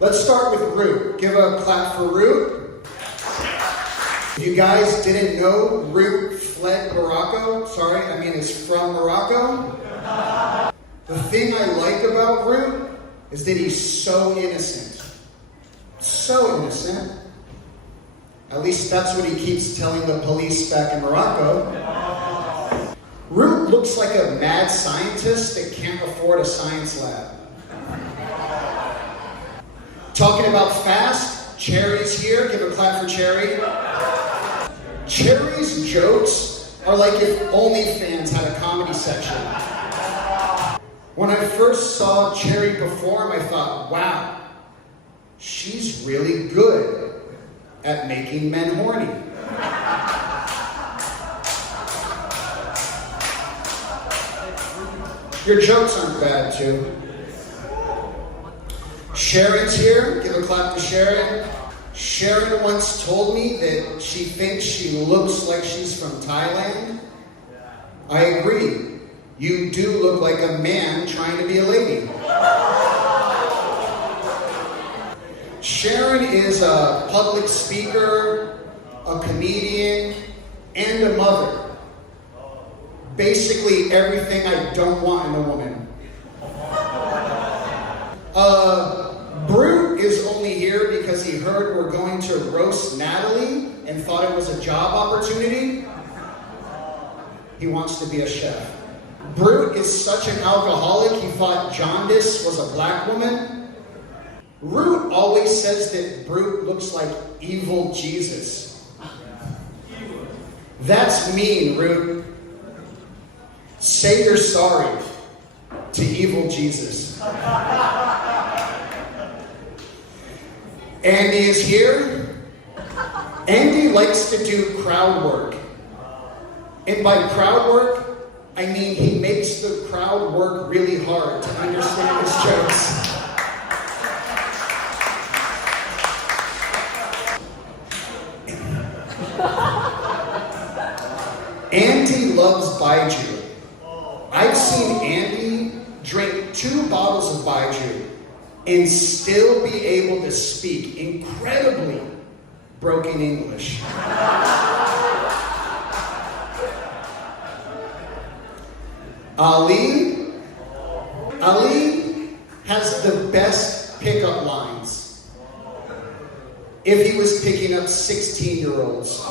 Let's start with Root. Give a clap for Root. If you guys didn't know, Root fled Morocco. Is from Morocco. The thing I like about Root is that he's so innocent. So innocent. At least that's what he keeps telling the police back in Morocco. Root looks like a mad scientist that can't afford a science lab. Talking about fast, Cherry's here. Give a clap for Cherry. Cherry's jokes are like if OnlyFans had a comedy section. When I first saw Cherry perform, I thought, wow, she's really good at making men horny. Your jokes aren't bad, too. Sharon's here. Give a clap to Sharon. Sharon once told me that she thinks she looks like she's from Thailand. I agree. You do look like a man trying to be a lady. Sharon is a public speaker, a comedian, and a mother. Basically everything I don't want in a woman. Brute is only here because he heard we're going to roast Natalie and thought it was a job opportunity. He wants to be a chef. Brute is such an alcoholic, he thought jaundice was a black woman. Root always says that Brute looks like evil Jesus. That's mean, Root. Say you're sorry to evil Jesus. Andy is here. Andy likes to do crowd work. And by crowd work, I mean he makes the crowd work really hard to understand his jokes. Andy loves Baiju. I've seen Andy drink 2 bottles of Baiju and still be able to speak incredibly broken English. Ali has the best pickup lines if he was picking up 16-year-olds.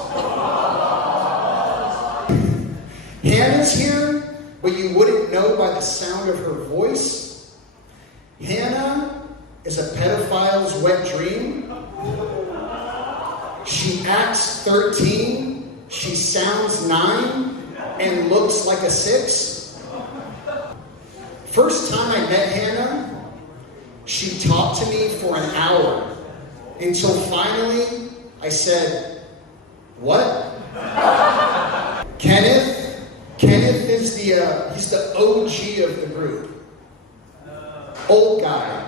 Hannah's here, but you wouldn't know by the sound of her voice. Hannah is a pedophile's wet dream. She acts 13, she sounds 9, and looks like a 6. First time I met Hannah, she talked to me for an hour, until finally I said, "What?" Kenneth is he's the OG of the group. Old guy.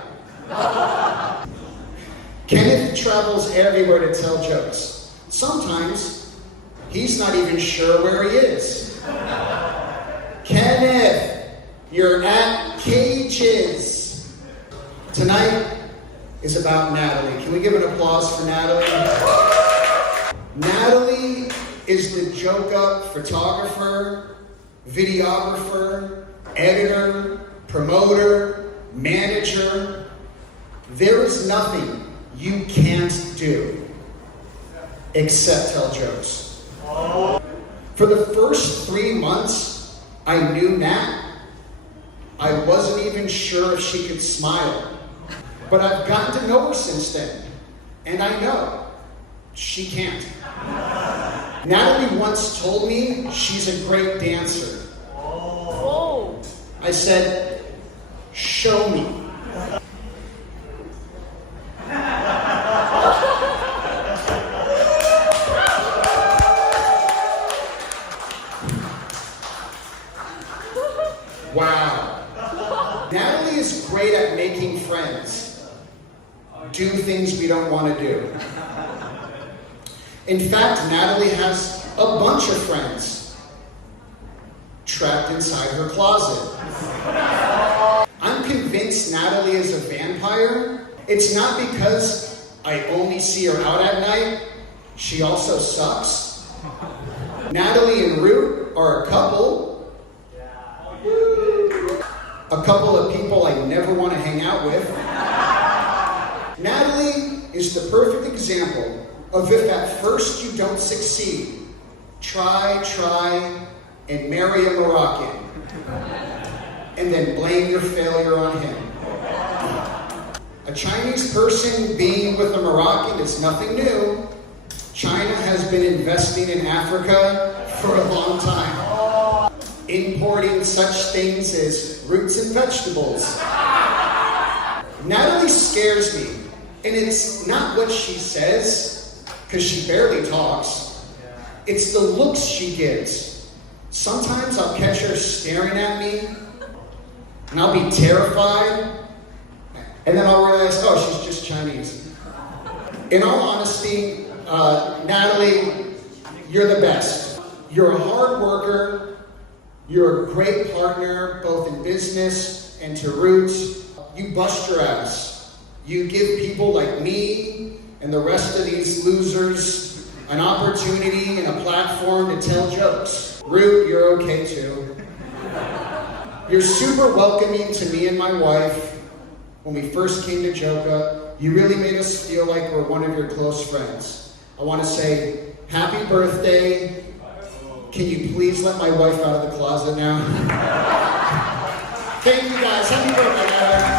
Kenneth travels everywhere to tell jokes. Sometimes he's not even sure where he is. Kenneth, you're at Cage's. Tonight is about Natalie. Can we give an applause for Natalie? Natalie is the JokeUp photographer, videographer, editor, promoter, manager. There is nothing you can't do except tell jokes. For the first 3 months I knew Nat, I wasn't even sure if she could smile. But I've gotten to know her since then, and I know she can't. Natalie once told me she's a great dancer. I said, "Show me." Wow. Natalie is great at making friends do things we don't want to do. In fact, Natalie has a bunch of friends trapped inside her closet. I'm convinced Natalie is a vampire, It's not because I only see her out at night. She also sucks. Natalie and Root are a couple. A couple of people I never want to hang out with. Natalie is the perfect example of if at first you don't succeed, try, and marry a Moroccan. And then blame your failure on him. A Chinese person being with a Moroccan is nothing new. China has been investing in Africa for a long time, importing such things as roots and vegetables. Natalie scares me, and it's not what she says, because she barely talks. It's the looks she gives. Sometimes I'll catch her staring at me, and I'll be terrified, and then I'll realize, oh, she's just Chinese. In all honesty, Natalie, you're the best. You're a hard worker. You're a great partner, both in business and to Roots. You bust your ass. You give people like me and the rest of these losers an opportunity and a platform to tell jokes. Root, you're okay too. You're super welcoming to me and my wife. When we first came to JokeUp, you really made us feel like we're one of your close friends. I want to say, happy birthday. Can you please let my wife out of the closet now? Thank you guys. Happy birthday, Natalie.